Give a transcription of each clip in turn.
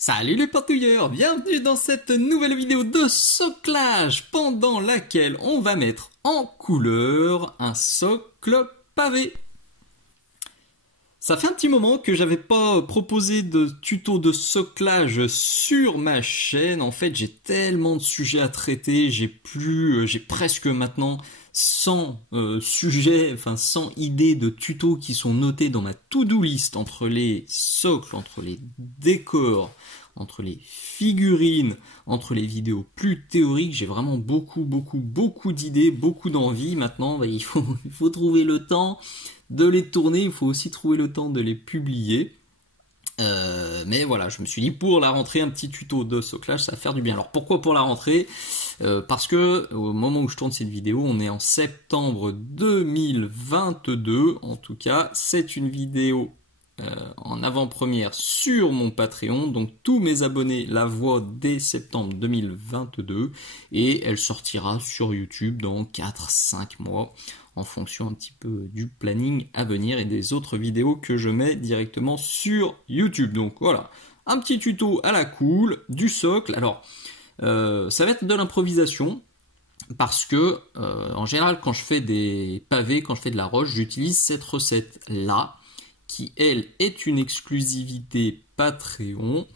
Salut les patouilleurs, bienvenue dans cette nouvelle vidéo de soclage pendant laquelle on va mettre en couleur un socle pavé. Ça fait un petit moment que j'avais pas proposé de tuto de soclage sur ma chaîne. En fait, j'ai tellement de sujets à traiter, j'ai presque maintenant 100 sujets, enfin 100 idées de tutos qui sont notés dans ma to-do list entre les socles, entre les décors, entre les figurines, entre les vidéos plus théoriques. J'ai vraiment beaucoup d'idées, beaucoup d'envie. Maintenant, il faut trouver le temps de les tourner, il faut aussi trouver le temps de les publier. Mais voilà, je me suis dit pour la rentrée, un petit tuto de soclage, ça va faire du bien. Alors pourquoi pour la rentrée? Parce que au moment où je tourne cette vidéo, on est en septembre 2022. En tout cas, c'est une vidéo en avant-première sur mon Patreon, donc tous mes abonnés la voient dès septembre 2022 et elle sortira sur YouTube dans 4-5 mois en fonction un petit peu du planning à venir et des autres vidéos que je mets directement sur YouTube. Donc voilà, un petit tuto à la cool du socle. Alors ça va être de l'improvisation parce que en général quand je fais des pavés, quand je fais de la roche, j'utilise cette recette là qui elle est une exclusivité Patreon.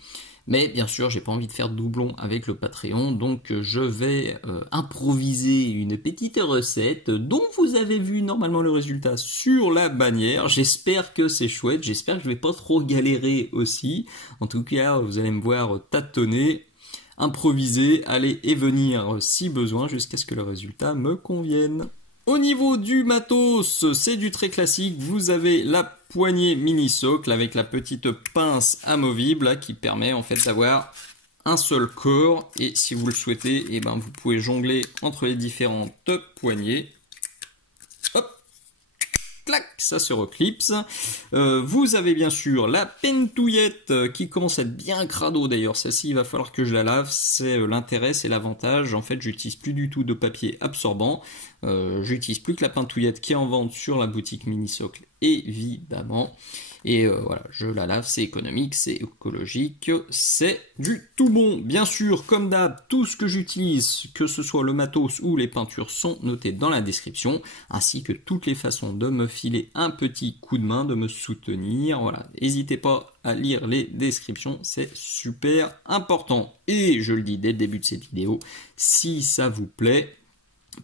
Mais bien sûr, j'ai pas envie de faire de doublon avec le Patreon, donc je vais improviser une petite recette dont vous avez vu normalement le résultat sur la bannière. J'espère que c'est chouette, j'espère que je vais pas trop galérer aussi. En tout cas, vous allez me voir tâtonner, improviser, aller et venir si besoin, jusqu'à ce que le résultat me convienne. Au niveau du matos, c'est du très classique. Vous avez la poignée mini socle avec la petite pince amovible là, qui permet en fait d'avoir un seul corps. Et si vous le souhaitez, eh ben, vous pouvez jongler entre les différentes poignées. Hop, clac, ça se reclipse. Vous avez bien sûr la pentouillette qui commence à être bien crado d'ailleurs. Celle-ci, il va falloir que je la lave. C'est l'intérêt, c'est l'avantage. En fait, j'utilise plus du tout de papier absorbant. J'utilise plus que la pentouillette qui est en vente sur la boutique Mini Socle, évidemment. Et voilà, je la lave, c'est économique, c'est écologique, c'est du tout bon. Bien sûr, comme d'hab, tout ce que j'utilise, que ce soit le matos ou les peintures, sont notés dans la description, ainsi que toutes les façons de me filer un petit coup de main, de me soutenir. Voilà, n'hésitez pas à lire les descriptions, c'est super important. Et je le dis dès le début de cette vidéo, si ça vous plaît,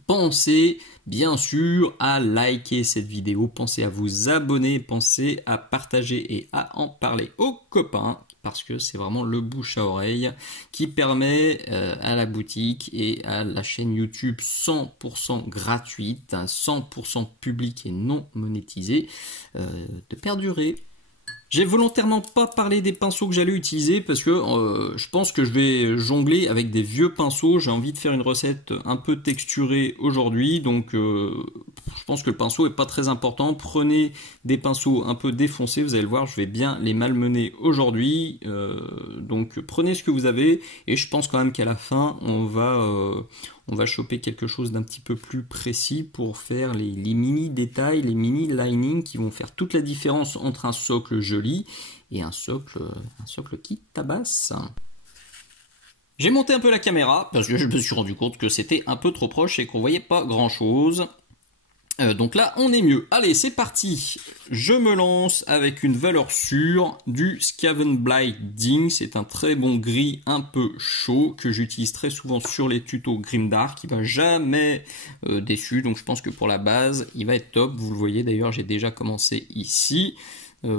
pensez bien sûr à liker cette vidéo, pensez à vous abonner, pensez à partager et à en parler aux copains parce que c'est vraiment le bouche à oreille qui permet à la boutique et à la chaîne YouTube 100% gratuite, 100% publique et non monétisée de perdurer. J'ai volontairement pas parlé des pinceaux que j'allais utiliser parce que je pense que je vais jongler avec des vieux pinceaux. J'ai envie de faire une recette un peu texturée aujourd'hui, donc je pense que le pinceau est pas très important. Prenez des pinceaux un peu défoncés, vous allez le voir, je vais bien les malmener aujourd'hui. Donc prenez ce que vous avez et je pense quand même qu'à la fin on va choper quelque chose d'un petit peu plus précis pour faire les mini détails, les mini linings qui vont faire toute la différence entre un socle joli et un socle qui tabasse. J'ai monté un peu la caméra parce que je me suis rendu compte que c'était un peu trop proche et qu'on voyait pas grand chose. Donc là, on est mieux. Allez, c'est parti. Je me lance avec une valeur sûre du Skaven Blightding. C'est un très bon gris un peu chaud que j'utilise très souvent sur les tutos Grimdark. Il va jamais déçu. Donc je pense que pour la base, il va être top. Vous le voyez d'ailleurs, j'ai déjà commencé ici.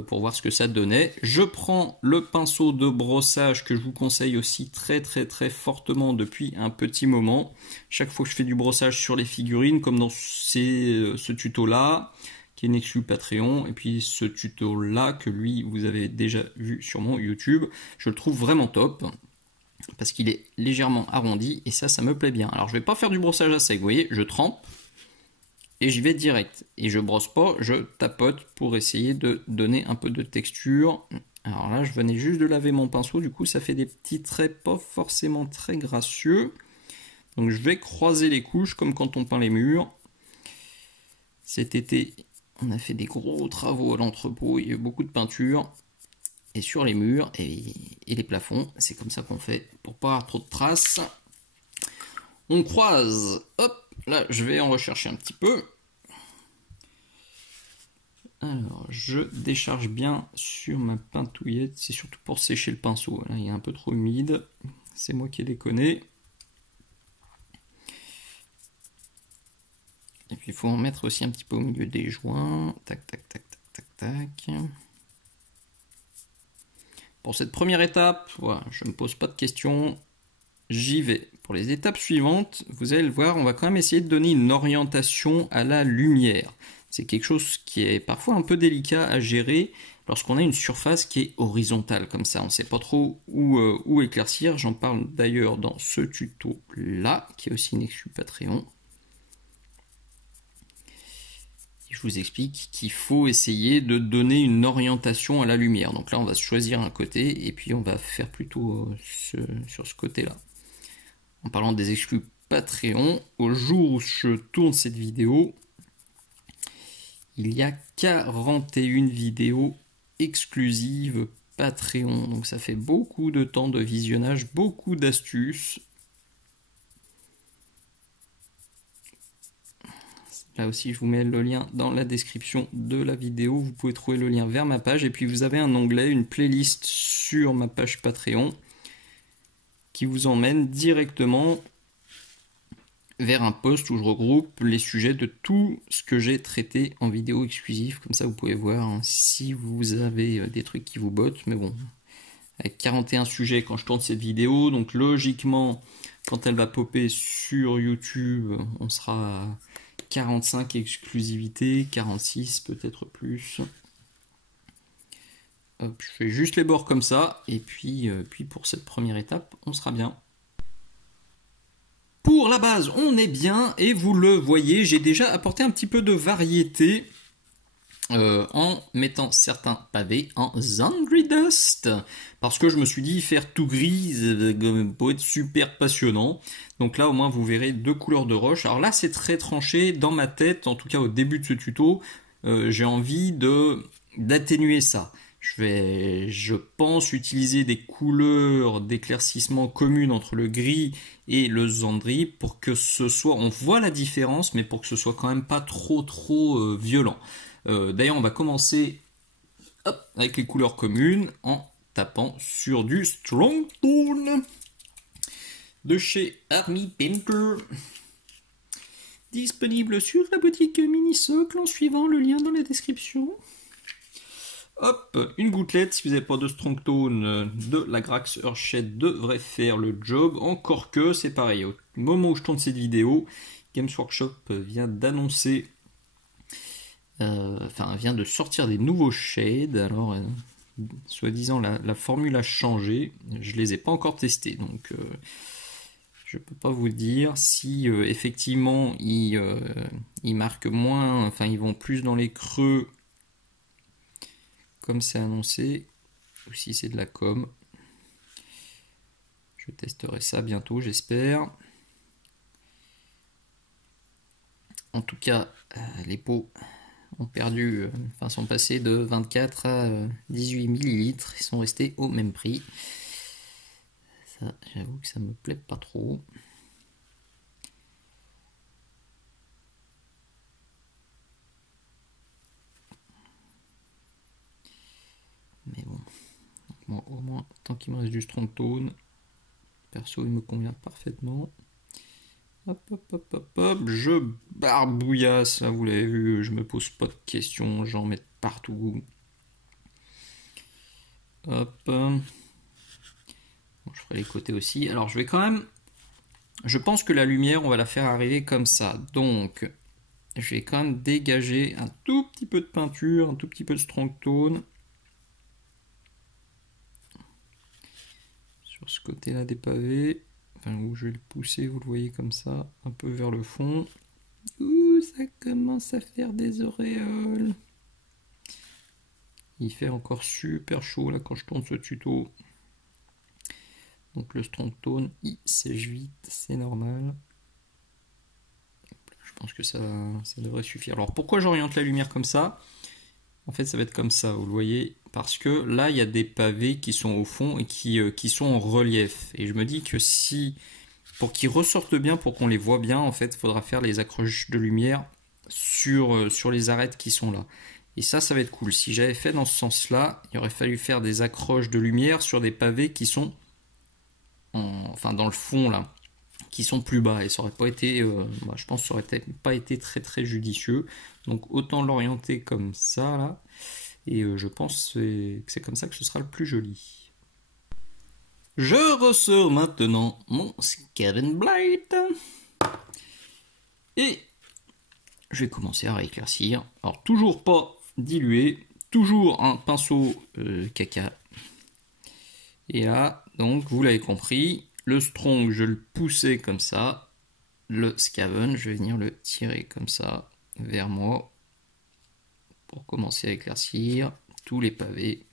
Pour voir ce que ça donnait. Je prends le pinceau de brossage que je vous conseille aussi très fortement depuis un petit moment. Chaque fois que je fais du brossage sur les figurines, comme dans ce tuto là, qui est une exclu Patreon, et puis ce tuto là que lui vous avez déjà vu sur mon YouTube, je le trouve vraiment top. Parce qu'il est légèrement arrondi et ça me plaît bien. Alors je vais pas faire du brossage à sec, vous voyez, je trempe. Et j'y vais direct. Et je brosse pas, je tapote pour essayer de donner un peu de texture. Alors là, je venais juste de laver mon pinceau, du coup ça fait des petits traits pas forcément très gracieux. Donc je vais croiser les couches comme quand on peint les murs. Cet été, on a fait des gros travaux à l'entrepôt, il y a eu beaucoup de peinture. et sur les murs et les plafonds. C'est comme ça qu'on fait pour pas avoir trop de traces. On croise. Hop, là je vais en rechercher un petit peu. Alors, je décharge bien sur ma pintouillette. C'est surtout pour sécher le pinceau. Là, il est un peu trop humide. C'est moi qui ai déconné. Et puis, il faut en mettre aussi un petit peu au milieu des joints. Tac, tac, tac, tac, tac, tac. Pour cette première étape, voilà, je ne me pose pas de questions. J'y vais. Pour les étapes suivantes, vous allez le voir, on va quand même essayer de donner une orientation à la lumière. C'est quelque chose qui est parfois un peu délicat à gérer lorsqu'on a une surface qui est horizontale comme ça. On ne sait pas trop où éclaircir. J'en parle d'ailleurs dans ce tuto là, qui est aussi une exclu Patreon. Je vous explique qu'il faut essayer de donner une orientation à la lumière. Donc là, on va choisir un côté et puis on va faire plutôt sur ce côté-là. En parlant des exclus Patreon, au jour où je tourne cette vidéo, il y a 41 vidéos exclusives Patreon. Donc ça fait beaucoup de temps de visionnage, beaucoup d'astuces. Là aussi, je vous mets le lien dans la description de la vidéo. Vous pouvez trouver le lien vers ma page. Et puis vous avez un onglet, une playlist sur ma page Patreon qui vous emmène directement vers un post où je regroupe les sujets de tout ce que j'ai traité en vidéo exclusive. Comme ça, vous pouvez voir hein, si vous avez des trucs qui vous bottent. Mais bon, avec 41 sujets quand je tourne cette vidéo, donc logiquement, quand elle va popper sur YouTube, on sera à 45 exclusivités, 46 peut-être plus. Hop, je fais juste les bords comme ça, et puis pour cette première étape, on sera bien. Pour la base, on est bien, et vous le voyez, j'ai déjà apporté un petit peu de variété en mettant certains pavés en Zandri Dust, parce que je me suis dit faire tout gris peut être super passionnant. Donc là au moins vous verrez deux couleurs de roche. Alors là c'est très tranché dans ma tête, en tout cas au début de ce tuto, j'ai envie d'atténuer ça. Je pense utiliser des couleurs d'éclaircissement communes entre le gris et le Zandri pour que ce soit, on voit la différence, mais pour que ce soit quand même pas trop violent. D'ailleurs, on va commencer avec les couleurs communes en tapant sur du Strong Tone de chez Army Painter. Disponible sur la boutique Mini-Socle en suivant le lien dans la description. Hop, une gouttelette, si vous n'avez pas de Strong Tone, de la Grax Earthshade devrait faire le job. Encore que, c'est pareil, au moment où je tourne cette vidéo, Games Workshop vient d'annoncer, vient de sortir des nouveaux shades. Alors, soi-disant, la formule a changé. Je les ai pas encore testés, donc je peux pas vous dire si effectivement ils marquent moins, enfin ils vont plus dans les creux comme c'est annoncé, ou si c'est de la com. Je testerai ça bientôt, j'espère. En tout cas, les pots ont perdu, sont passés de 24 à 18 millilitres. Ils sont restés au même prix. Ça, j'avoue que ça me plaît pas trop. Mais bon, moi, au moins, tant qu'il me reste du Strong Tone, perso, il me convient parfaitement. Hop, hop, hop, hop, hop, je barbouillasse, là vous l'avez vu, je me pose pas de questions, j'en mets partout. Hop. Bon, je ferai les côtés aussi. Alors je vais quand même, je pense que la lumière, on va la faire arriver comme ça. Donc, je vais quand même dégager un tout petit peu de peinture, un tout petit peu de Strong Tone. Sur ce côté-là des pavés. Enfin, où je vais le pousser, vous le voyez comme ça, un peu vers le fond. Ouh, ça commence à faire des auréoles. Il fait encore super chaud là quand je tourne ce tuto. Donc le Strong Tone, il sèche vite, c'est normal. Je pense que ça devrait suffire. Alors pourquoi j'oriente la lumière comme ça? En fait, ça va être comme ça, vous le voyez, parce que là il y a des pavés qui sont au fond et qui sont en relief. Et je me dis que si, pour qu'ils ressortent bien, pour qu'on les voit bien, en fait, il faudra faire les accroches de lumière sur les arêtes qui sont là. Et ça va être cool. Si j'avais fait dans ce sens-là, il aurait fallu faire des accroches de lumière sur des pavés qui sont enfin dans le fond là, qui sont plus bas, et ça aurait pas été, je pense que ça aurait pas été très très judicieux. Donc autant l'orienter comme ça là, et je pense que c'est comme ça que ce sera le plus joli. Je ressors maintenant mon Skaven Blight et je vais commencer à rééclaircir. Alors toujours pas dilué, toujours un pinceau caca. Et là, donc vous l'avez compris, le strong je le poussais comme ça, le Skaven je vais venir le tirer comme ça vers moi pour commencer à éclaircir tous les pavés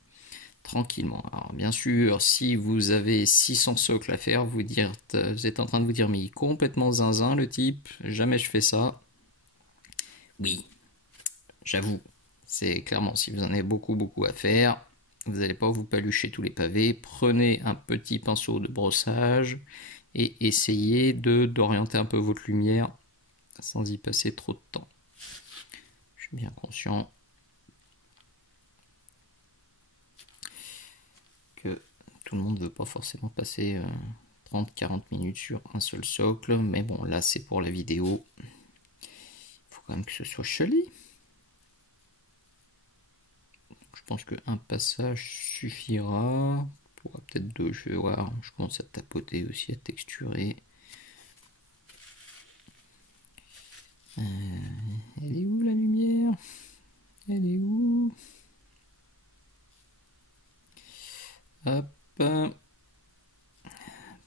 tranquillement. Alors bien sûr, si vous avez 600 socles à faire, vous êtes en train de vous dire mais il est complètement zinzin le type, jamais je fais ça. Oui, j'avoue, c'est clairement si vous en avez beaucoup à faire, vous n'allez pas vous palucher tous les pavés. Prenez un petit pinceau de brossage et essayez d'orienter un peu votre lumière sans y passer trop de temps. Je suis bien conscient que tout le monde ne veut pas forcément passer 30-40 minutes sur un seul socle, mais bon, là c'est pour la vidéo. Il faut quand même que ce soit joli. Je pense qu'un passage suffira. Pourra peut-être deux, je vais voir. Je commence à tapoter aussi, à texturer. Elle est où la lumière? Elle est où? Hop.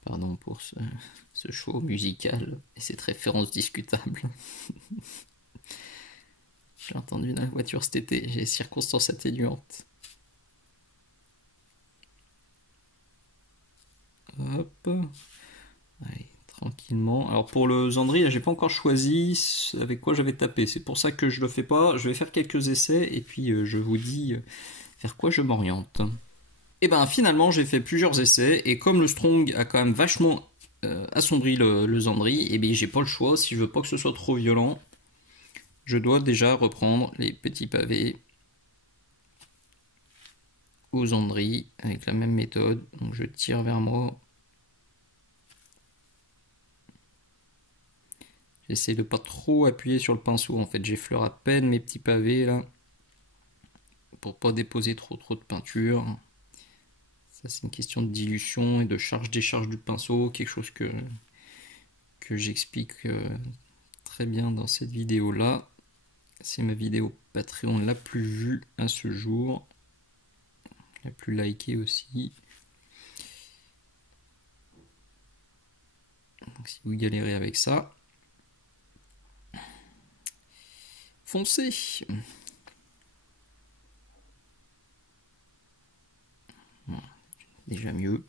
Pardon pour ce show musical et cette référence discutable. J'ai entendu dans la voiture cet été, j'ai circonstances atténuantes. Hop. Allez, tranquillement. Alors pour le Zandri, j'ai pas encore choisi avec quoi j'avais tapé. C'est pour ça que je le fais pas. Je vais faire quelques essais et puis je vous dis vers quoi je m'oriente. Et ben finalement j'ai fait plusieurs essais et comme le Strong a quand même vachement assombri le Zandri, et bien j'ai pas le choix. Si je veux pas que ce soit trop violent, je dois déjà reprendre les petits pavés au Zandri avec la même méthode. Donc je tire vers moi. J'essaie de pas trop appuyer sur le pinceau. En fait, j'effleure à peine mes petits pavés là pour pas déposer trop de peinture. Ça c'est une question de dilution et de charge-décharge du pinceau, quelque chose que j'explique très bien dans cette vidéo là. C'est ma vidéo Patreon la plus vue à ce jour, la plus likée aussi. Donc si vous galérez avec ça, foncez. Voilà, déjà mieux.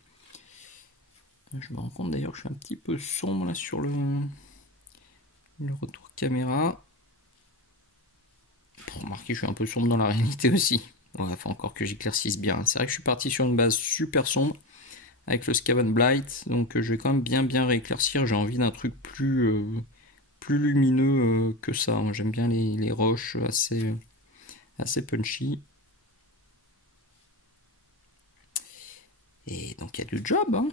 Je me rends compte d'ailleurs que je suis un petit peu sombre là sur le retour caméra. Pour remarquer, je suis un peu sombre dans la réalité aussi. Ouais, faut encore que j'éclaircisse bien. C'est vrai que je suis parti sur une base super sombre avec le Skaven Blight, donc je vais quand même bien rééclaircir. J'ai envie d'un truc plus lumineux que ça. J'aime bien les roches assez punchy. Et donc il y a du job, hein.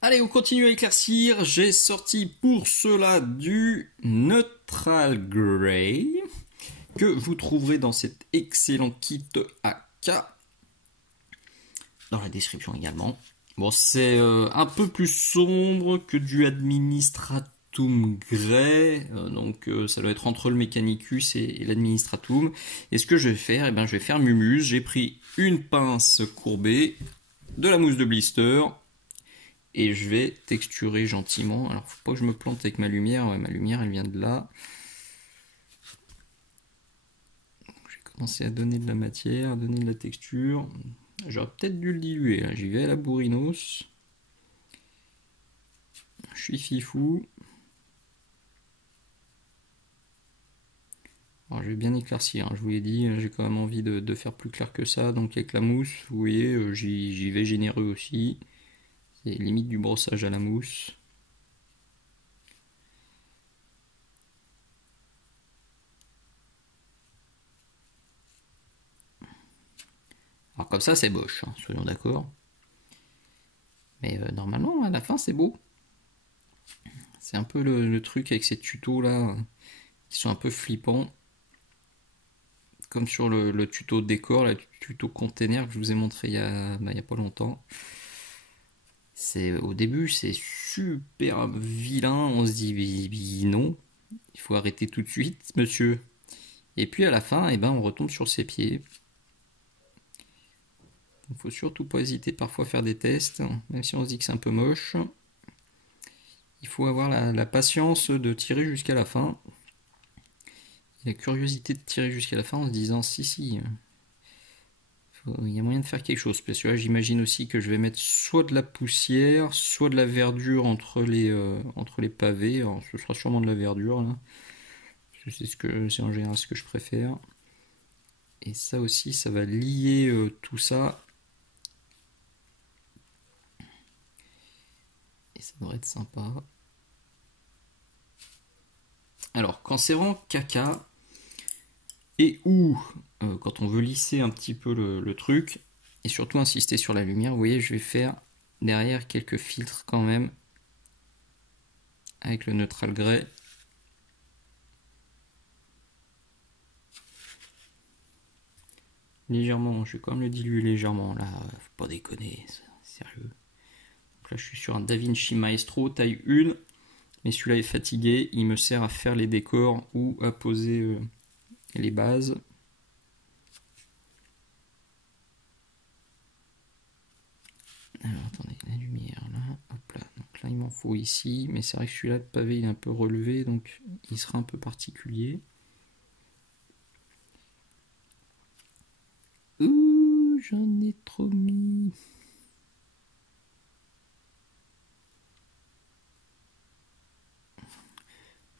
Allez, on continue à éclaircir. J'ai sorti pour cela du Neutral Grey que vous trouverez dans cet excellent kit AK. Dans la description également. Bon, c'est un peu plus sombre que du Administratum Grey. Donc ça doit être entre le Mechanicus et l'Administratum. Et ce que je vais faire, je vais faire Mumuse. J'ai pris une pince courbée, de la mousse de blister. Et je vais texturer gentiment. Alors, faut pas que je me plante avec ma lumière. Ouais, ma lumière, elle vient de là. Je vais commencer à donner de la matière, à donner de la texture. J'aurais peut-être dû le diluer. J'y vais à la bourrinos. Je suis fifou. Alors, je vais bien éclaircir, hein. Je vous l'ai dit, j'ai quand même envie de faire plus clair que ça. Donc avec la mousse, vous voyez, j'y vais généreux aussi. C'est limite du brossage à la mousse. Alors comme ça c'est moche, hein, soyons d'accord. Mais normalement à la fin c'est beau. C'est un peu le truc avec ces tutos là, qui sont un peu flippants. Comme sur le tuto décor, le tuto container que je vous ai montré il y a pas longtemps. Au début c'est super vilain, on se dit non, il faut arrêter tout de suite monsieur. Et puis à la fin, eh ben, on retombe sur ses pieds. Il faut surtout pas hésiter parfois à faire des tests, même si on se dit que c'est un peu moche. Il faut avoir la patience de tirer jusqu'à la fin. Et la curiosité de tirer jusqu'à la fin en se disant si, il y a moyen de faire quelque chose. Parce que là j'imagine aussi que je vais mettre soit de la poussière, soit de la verdure entre les pavés. Alors ce sera sûrement de la verdure là. C'est en général ce que je préfère. Et ça aussi, ça va lier tout ça. Et ça devrait être sympa. Alors, quand c'est vraiment caca, et ou quand on veut lisser un petit peu le truc, et surtout insister sur la lumière, vous voyez, je vais faire derrière quelques filtres quand même, avec le neutral grey. Légèrement, je vais quand même le diluer légèrement, là, faut pas déconner, sérieux. Donc là, je suis sur un DaVinci Maestro taille 1, mais celui-là est fatigué, il me sert à faire les décors ou à poser les bases. Alors attendez, la lumière là, hop là, donc là il m'en faut ici, mais c'est vrai que celui-là de pavé il est un peu relevé, donc il sera un peu particulier. Ouh, j'en ai trop mis.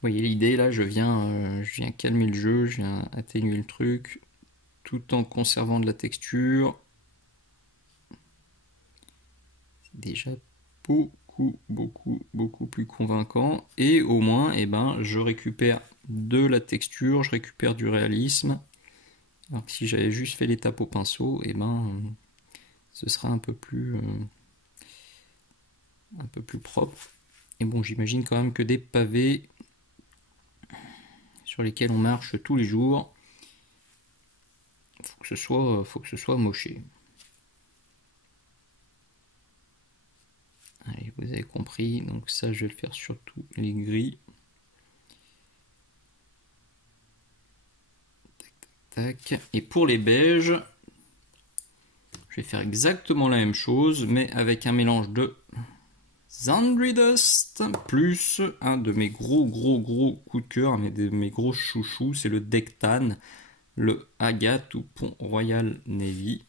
Vous voyez l'idée là, je viens calmer le jeu, je viens atténuer le truc, tout en conservant de la texture. C'est déjà beaucoup plus convaincant. Et au moins, eh ben, je récupère de la texture, je récupère du réalisme. Alors que si j'avais juste fait l'étape au pinceau, eh ben, ce sera un peu plus propre. Et bon, j'imagine quand même que des pavés sur lesquels on marche tous les jours, faut que ce soit moché. Allez, vous avez compris, donc ça je vais le faire sur tous les gris. Tac, tac, tac. Et pour les beiges, je vais faire exactement la même chose, mais avec un mélange de Zandri Dust, plus un de mes gros coups de cœur, mes gros chouchous, c'est le Dectan, le Agate ou Pont Royal Navy.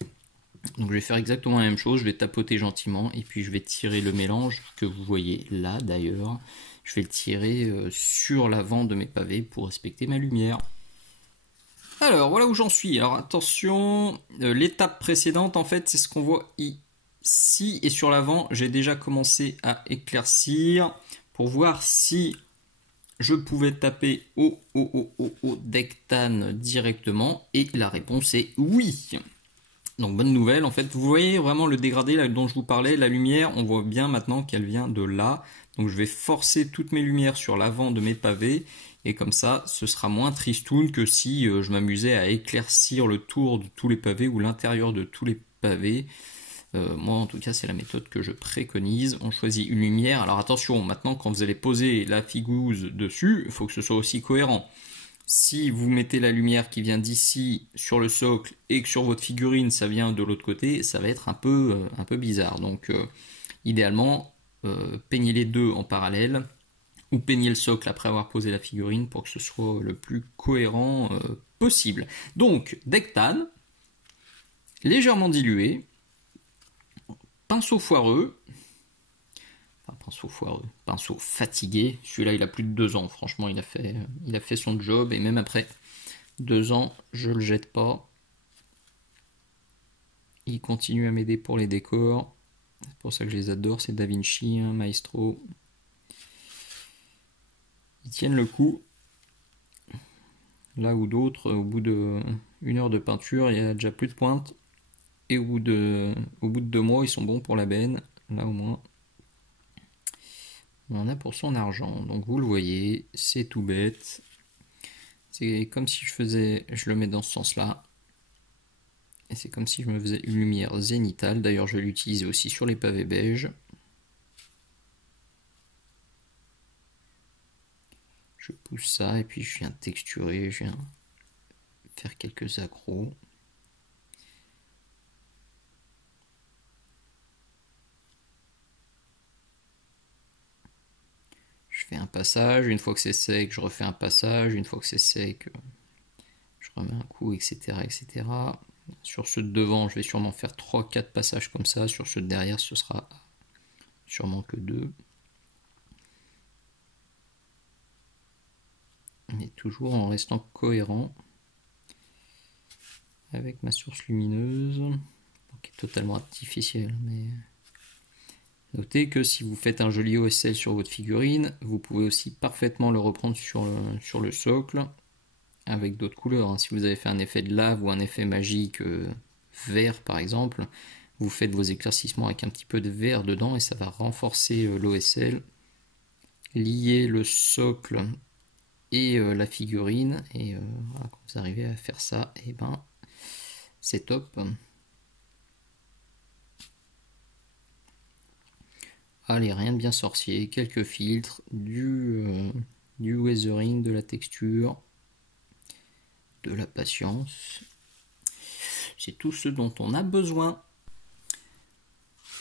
Donc je vais faire exactement la même chose, je vais tapoter gentiment et puis je vais tirer le mélange que vous voyez là d'ailleurs. Je vais le tirer sur l'avant de mes pavés pour respecter ma lumière. Alors voilà où j'en suis. Alors attention, l'étape précédente en fait c'est ce qu'on voit ici et sur l'avant. J'ai déjà commencé à éclaircir pour voir si je pouvais taper au Dectan directement et la réponse est oui. Donc bonne nouvelle, en fait, vous voyez vraiment le dégradé là, dont je vous parlais, la lumière, on voit bien maintenant qu'elle vient de là. Donc je vais forcer toutes mes lumières sur l'avant de mes pavés, et comme ça, ce sera moins tristoun que si je m'amusais à éclaircir le tour de tous les pavés ou l'intérieur de tous les pavés. Moi en tout cas c'est la méthode que je préconise. On choisit une lumière, alors attention, maintenant quand vous allez poser la figouze dessus, il faut que ce soit aussi cohérent. Si vous mettez la lumière qui vient d'ici sur le socle et que sur votre figurine ça vient de l'autre côté, ça va être un peu bizarre. Donc idéalement, peignez les deux en parallèle ou peignez le socle après avoir posé la figurine pour que ce soit le plus cohérent possible. Donc Dectan, légèrement dilué, pinceau foireux, pinceau fatigué. Celui-là, il a plus de 2 ans. Franchement, il a fait son job. Et même après 2 ans, je le jette pas. Il continue à m'aider pour les décors. C'est pour ça que je les adore, c'est Da Vinci, hein, Maestro. Ils tiennent le coup. Là où d'autres, au bout de 1 heure de peinture, il n'y a déjà plus de pointe. Et au bout de 2 mois, ils sont bons pour la benne. Là au moins, on en a pour son argent. Donc vous le voyez, c'est tout bête. C'est comme si je le mets dans ce sens-là. Et c'est comme si je me faisais une lumière zénitale. D'ailleurs, je vais l'utiliser aussi sur les pavés beige. Je pousse ça et puis je viens texturer, je viens faire quelques accros. Je fais un passage, une fois que c'est sec, je refais un passage, une fois que c'est sec, je remets un coup, etc., etc. Sur ceux de devant, je vais sûrement faire 3-4 passages comme ça. Sur ceux de derrière, ce sera sûrement que 2. Et toujours en restant cohérent avec ma source lumineuse, qui est totalement artificielle. Mais notez que si vous faites un joli OSL sur votre figurine, vous pouvez aussi parfaitement le reprendre sur le socle avec d'autres couleurs. Si vous avez fait un effet de lave ou un effet magique vert par exemple, vous faites vos éclaircissements avec un petit peu de vert dedans et ça va renforcer l'OSL, lier le socle et la figurine, et voilà, quand vous arrivez à faire ça, et ben c'est top. Allez, rien de bien sorcier, quelques filtres, du weathering, de la texture, de la patience. C'est tout ce dont on a besoin.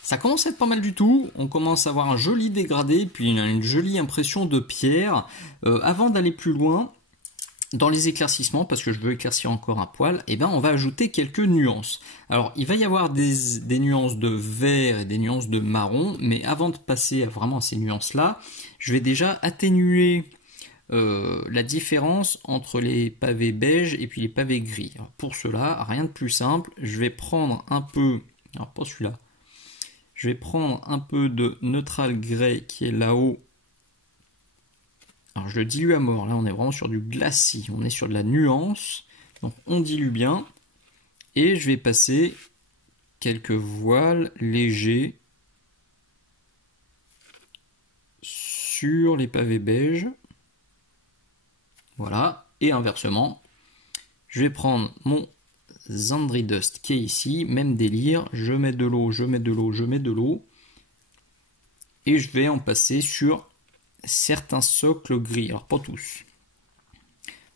Ça commence à être pas mal du tout, on commence à avoir un joli dégradé, puis une jolie impression de pierre. Avant d'aller plus loin, dans les éclaircissements, parce que je veux éclaircir encore un poil, et ben on va ajouter quelques nuances. Alors il va y avoir des nuances de vert et des nuances de marron, mais avant de passer vraiment à ces nuances-là, je vais déjà atténuer la différence entre les pavés beige et puis les pavés gris. Alors, pour cela, rien de plus simple, je vais prendre un peu, alors pas celui-là, je vais prendre un peu de neutral grey qui est là-haut. Alors je le dilue à mort, là on est vraiment sur du glacis, on est sur de la nuance, donc on dilue bien. Et je vais passer quelques voiles légers sur les pavés beige. Voilà, et inversement, je vais prendre mon Zandri Dust qui est ici, même délire, je mets de l'eau, je mets de l'eau, je mets de l'eau, et je vais en passer sur certains socles gris, alors pas tous,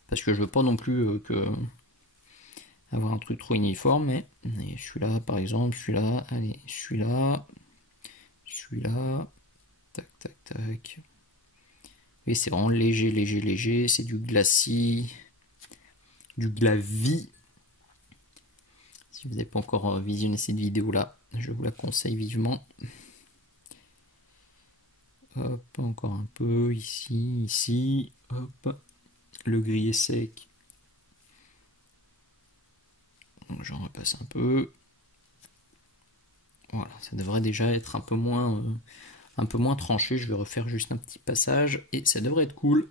parce que je veux pas non plus avoir un truc trop uniforme, mais celui-là par exemple, celui-là, allez, celui-là, tac tac tac. Oui, c'est vraiment léger, léger, léger, c'est du glacis, du glavis. Si vous n'avez pas encore visionné cette vidéo là, je vous la conseille vivement. Hop, encore un peu, ici, ici, hop, le gris est sec. J'en repasse un peu. Voilà, ça devrait déjà être un peu moins tranché. Je vais refaire juste un petit passage et ça devrait être cool.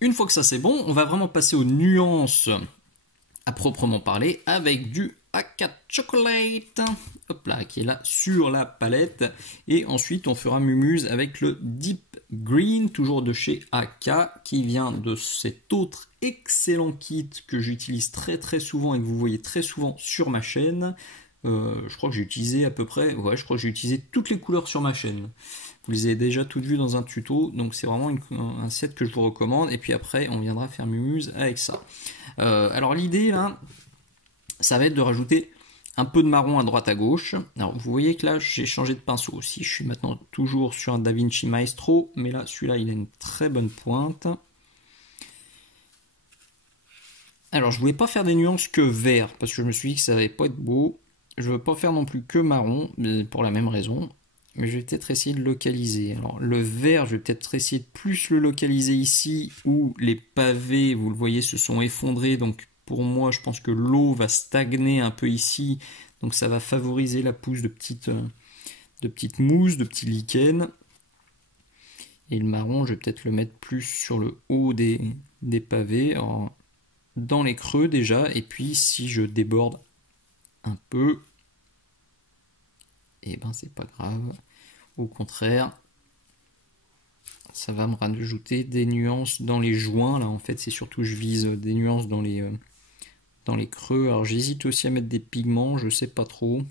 Une fois que ça c'est bon, on va vraiment passer aux nuances à proprement parler avec du Aka Chocolate, hop là, qui est là sur la palette. Et ensuite on fera mumuse avec le Deep Green, toujours de chez Aka, qui vient de cet autre excellent kit que j'utilise très très souvent et que vous voyez très souvent sur ma chaîne. Je crois que j'ai utilisé à peu près, ouais, je crois que j'ai utilisé toutes les couleurs sur ma chaîne. Vous les avez déjà toutes vues dans un tuto, donc c'est vraiment un set que je vous recommande. Et puis après, on viendra faire mumuse avec ça. Alors l'idée là, ça va être de rajouter un peu de marron à droite à gauche. Alors vous voyez que là, j'ai changé de pinceau aussi. Je suis maintenant toujours sur un Da Vinci Maestro, mais là, celui-là, il a une très bonne pointe. Alors je voulais pas faire des nuances que vert, parce que je me suis dit que ça allait pas être beau. Je veux pas faire non plus que marron, mais pour la même raison. Mais je vais peut-être essayer de localiser. Alors le vert, je vais peut-être essayer de plus le localiser ici, où les pavés, vous le voyez, se sont effondrés, donc pour moi, je pense que l'eau va stagner un peu ici, donc ça va favoriser la pousse de petites mousses, de petits lichens. Et le marron, je vais peut-être le mettre plus sur le haut des pavés, dans les creux déjà, et puis si je déborde un peu, et ben c'est pas grave. Au contraire, ça va me rajouter des nuances dans les joints. Là, en fait, c'est surtout je vise des nuances dans les creux. Alors, j'hésite aussi à mettre des pigments, je sais pas trop.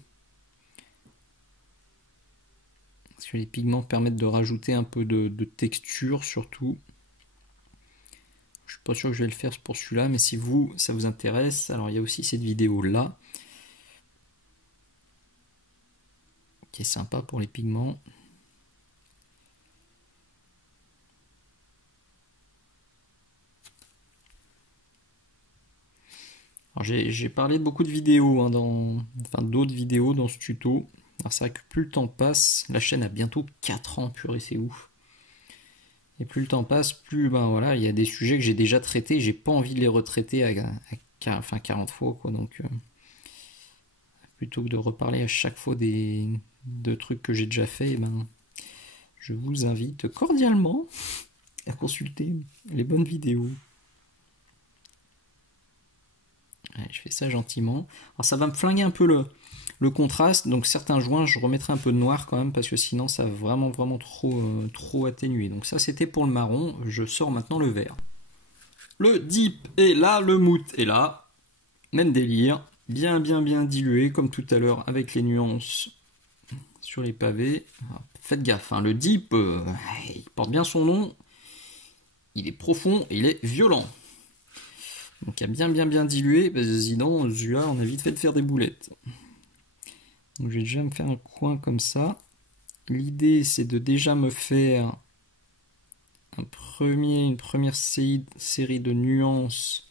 Parce que les pigments permettent de rajouter un peu de texture, surtout. Je suis pas sûr que je vais le faire pour celui-là, mais si vous, ça vous intéresse, alors il y a aussi cette vidéo-là, qui est sympa pour les pigments. J'ai parlé de beaucoup de vidéos, hein, d'autres vidéos dans ce tuto. Alors c'est vrai que plus le temps passe, la chaîne a bientôt 4 ans, purée c'est ouf. Et plus le temps passe, plus ben voilà, il y a des sujets que j'ai déjà traités, j'ai pas envie de les retraiter à 40 fois quoi, donc plutôt que de reparler à chaque fois de trucs que j'ai déjà fait, eh ben, je vous invite cordialement à consulter les bonnes vidéos. Ouais, je fais ça gentiment. Alors ça va me flinguer un peu le contraste, donc certains joints je remettrai un peu de noir quand même parce que sinon ça va vraiment trop atténuer. Donc ça c'était pour le marron, je sors maintenant le vert. Le deep est là, le moot est là, même délire, bien dilué comme tout à l'heure avec les nuances sur les pavés. Alors, faites gaffe, hein, le deep il porte bien son nom, il est profond et il est violent. Donc il y a bien dilué, parce que sinon celui-là on a vite fait de faire des boulettes. Donc je vais déjà me faire un coin comme ça. L'idée c'est de déjà me faire une première série de nuances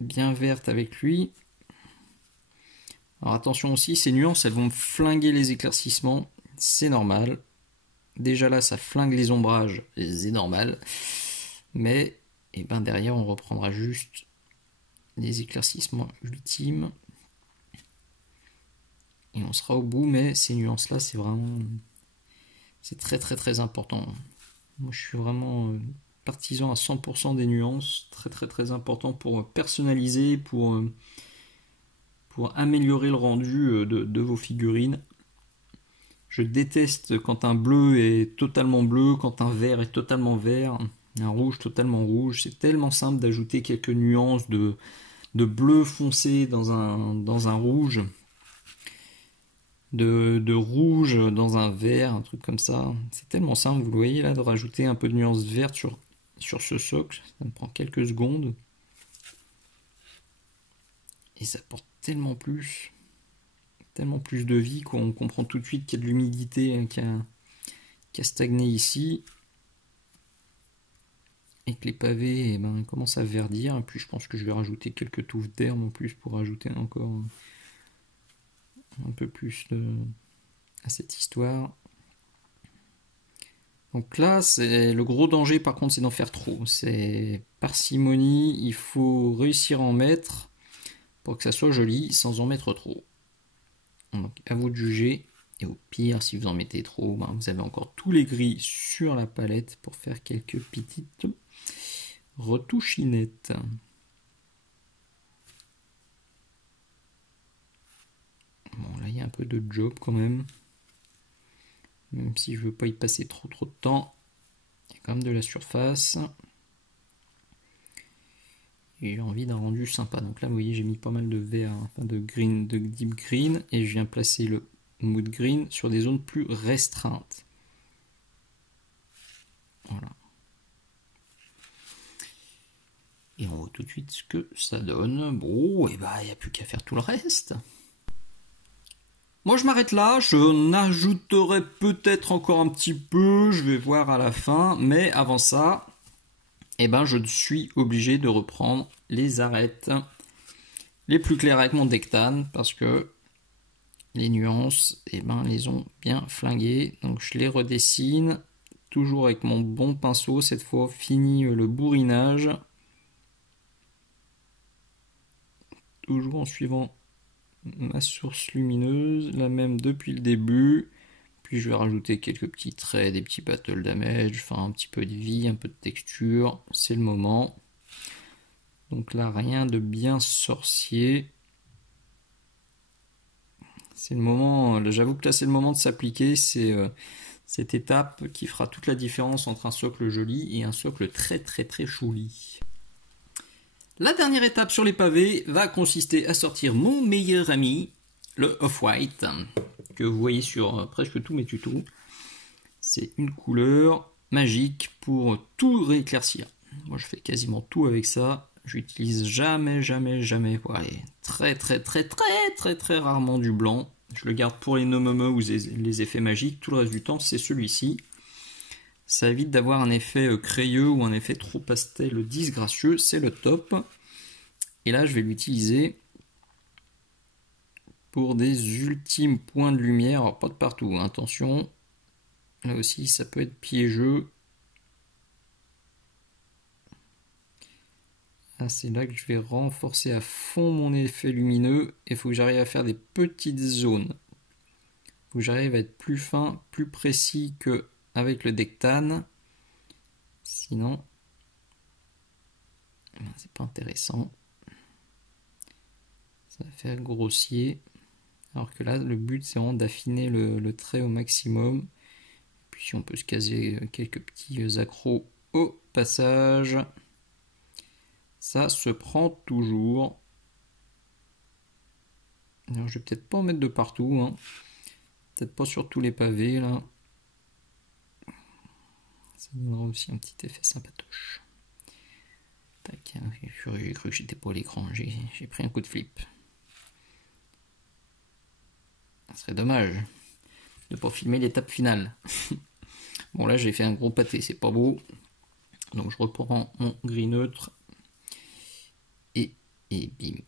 bien vertes avec lui. Alors attention aussi, ces nuances elles vont me flinguer les éclaircissements, c'est normal. Déjà là ça flingue les ombrages, c'est normal. Mais et ben derrière on reprendra juste les éclaircissements ultimes. Et on sera au bout, mais ces nuances là c'est très important. Moi je suis vraiment partisan à 100% des nuances, très important pour personnaliser, pour améliorer le rendu de vos figurines. Je déteste quand un bleu est totalement bleu, quand un vert est totalement vert, un rouge totalement rouge. C'est tellement simple d'ajouter quelques nuances de bleu foncé dans un rouge, de rouge dans un vert, un truc comme ça. C'est tellement simple, vous le voyez là, de rajouter un peu de nuances vertes sur ce socle. Ça me prend quelques secondes. Et ça porte tellement plus de vie qu'on comprend tout de suite qu'il y a de l'humidité qui a stagné ici. Et que les pavés commencent à verdir. Et puis je pense que je vais rajouter quelques touffes d'herbe en plus pour rajouter encore un peu plus à cette histoire. Donc là, c'est le gros danger par contre, c'est d'en faire trop. C'est parcimonie, il faut réussir à en mettre pour que ça soit joli sans en mettre trop. Donc à vous de juger. Et au pire, si vous en mettez trop, vous avez encore tous les gris sur la palette pour faire quelques petites retouchinettes. Bon, là il y a un peu de job quand même. Même si je veux pas y passer trop de temps. Il y a quand même de la surface. Et j'ai envie d'un rendu sympa. Donc là, vous voyez, j'ai mis pas mal de vert, enfin de green, de deep green. Et je viens placer le mood green sur des zones plus restreintes. Voilà. Et on voit tout de suite ce que ça donne. Bon, et bah, il n'y a plus qu'à faire tout le reste. Moi, je m'arrête là. Je n'ajouterai peut-être encore un petit peu. Je vais voir à la fin. Mais avant ça, je suis obligé de reprendre les arêtes les plus claires avec mon Dectan parce que les nuances, les ont bien flinguées. Donc, je les redessine. Toujours avec mon bon pinceau. Cette fois, fini le bourrinage. toujours en suivant ma source lumineuse, la même depuis le début. Puis je vais rajouter quelques petits traits, des petits battle damage, enfin un petit peu de vie, un peu de texture. C'est le moment. Donc là, rien de bien sorcier. C'est le moment, j'avoue que là c'est le moment de s'appliquer. C'est cette étape qui fera toute la différence entre un socle joli et un socle très joli. La dernière étape sur les pavés va consister à sortir mon meilleur ami, le Off-White, que vous voyez sur presque tous mes tutos. C'est une couleur magique pour tout rééclaircir. Moi je fais quasiment tout avec ça. J'utilise jamais, ouais, très rarement du blanc. Je le garde pour les nomome ou les effets magiques. Tout le reste du temps c'est celui-ci. Ça évite d'avoir un effet crayeux ou un effet trop pastel disgracieux, c'est le top. Et là je vais l'utiliser pour des ultimes points de lumière, alors pas de partout, hein, attention, là aussi ça peut être piégeux. Là c'est là que je vais renforcer à fond mon effet lumineux, et il faut que j'arrive à faire des petites zones. Il faut que j'arrive à être plus fin, plus précis qu'avec le Dectan, sinon c'est pas intéressant. Ça va faire grossier. Alors que là, le but, c'est vraiment d'affiner le trait au maximum. Puis si on peut se caser quelques petits accros au passage. Ça se prend toujours. Alors, je vais peut-être pas en mettre de partout. Hein. Peut-être pas sur tous les pavés, là. Ça donnera aussi un petit effet sympatoche. Tac, j'ai cru que j'étais pas à l'écran. J'ai pris un coup de flip. Ce serait dommage de ne pas filmer l'étape finale. Bon là j'ai fait un gros pâté, c'est pas beau. Donc je reprends mon gris neutre. Et bim.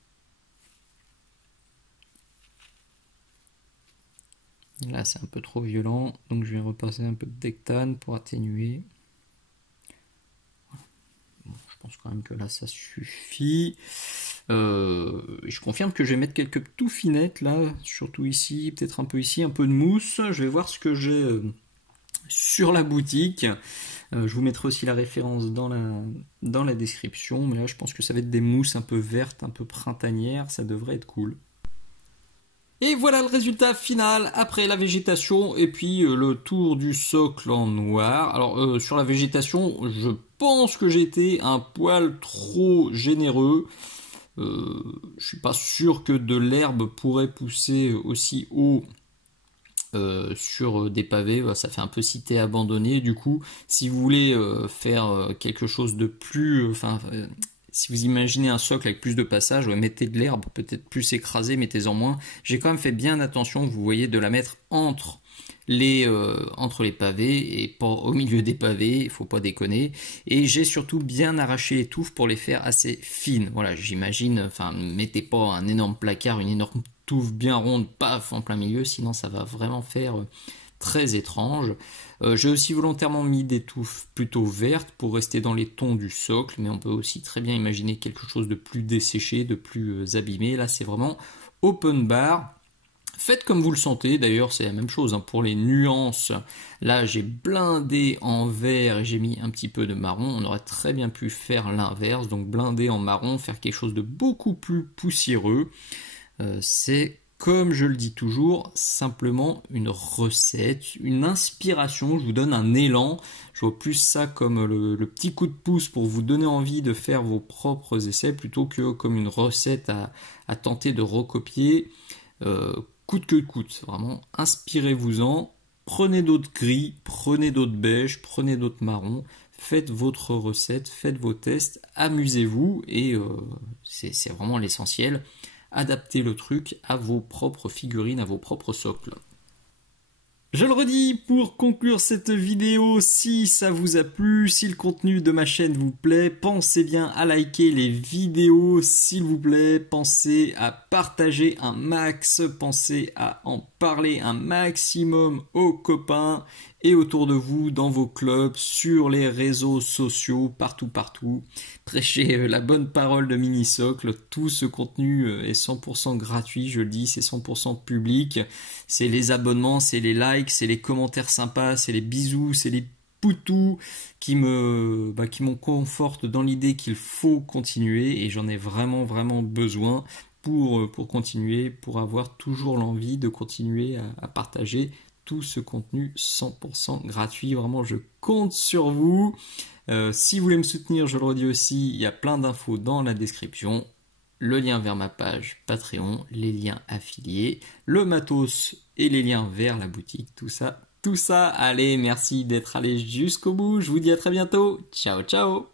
Là c'est un peu trop violent. Donc je vais repasser un peu de Dectan pour atténuer. Bon, je pense quand même que là ça suffit. Je confirme que je vais mettre quelques tout finettes là, surtout ici, peut-être un peu ici, un peu de mousse. Je vais voir ce que j'ai sur la boutique. Je vous mettrai aussi la référence dans la description. Mais là je pense que ça va être des mousses un peu vertes, un peu printanières. Ça devrait être cool. Et voilà le résultat final après la végétation et puis le tour du socle en noir. Alors sur la végétation, je pense que j'ai été un poil trop généreux. Je suis pas sûr que de l'herbe pourrait pousser aussi haut sur des pavés. Ça fait un peu cité abandonnée. Du coup, si vous voulez faire quelque chose de plus... si vous imaginez un socle avec plus de passages, mettez de l'herbe, peut-être plus écrasée, mettez-en moins. J'ai quand même fait bien attention, vous voyez, de la mettre entre les pavés et pas au milieu des pavés, il faut pas déconner. Et j'ai surtout bien arraché les touffes pour les faire assez fines. Voilà, j'imagine, mettez pas un énorme placard, une énorme touffe bien ronde, paf, en plein milieu, sinon ça va vraiment faire très étrange. J'ai aussi volontairement mis des touffes plutôt vertes pour rester dans les tons du socle, mais on peut aussi très bien imaginer quelque chose de plus desséché, de plus abîmé. Là c'est vraiment open bar. Faites comme vous le sentez, d'ailleurs c'est la même chose hein, pour les nuances. Là j'ai blindé en vert et j'ai mis un petit peu de marron. On aurait très bien pu faire l'inverse, donc blinder en marron, faire quelque chose de beaucoup plus poussiéreux. C'est, comme je le dis toujours, simplement une recette, une inspiration. Je vous donne un élan. Je vois plus ça comme le petit coup de pouce pour vous donner envie de faire vos propres essais plutôt que comme une recette à tenter de recopier. Coûte que coûte, vraiment, inspirez-vous-en, prenez d'autres gris, prenez d'autres beiges, prenez d'autres marrons, faites votre recette, faites vos tests, amusez-vous, et c'est vraiment l'essentiel, adaptez le truc à vos propres figurines, à vos propres socles. Je le redis pour conclure cette vidéo, si ça vous a plu, si le contenu de ma chaîne vous plaît, pensez bien à liker les vidéos s'il vous plaît, pensez à partager un max, pensez à en parler un maximum aux copains et autour de vous, dans vos clubs, sur les réseaux sociaux, partout. Prêchez la bonne parole de Minisocle. Tout ce contenu est 100% gratuit, je le dis, c'est 100% public. C'est les abonnements, c'est les likes, c'est les commentaires sympas, c'est les bisous, c'est les poutous qui m'en confortent dans l'idée qu'il faut continuer, et j'en ai vraiment besoin pour continuer, pour avoir toujours l'envie de continuer à partager tout ce contenu 100% gratuit. Vraiment, je compte sur vous. Si vous voulez me soutenir, je le redis aussi, il y a plein d'infos dans la description. Le lien vers ma page Patreon, les liens affiliés, le matos et les liens vers la boutique, tout ça. Allez, merci d'être allé jusqu'au bout. Je vous dis à très bientôt. Ciao.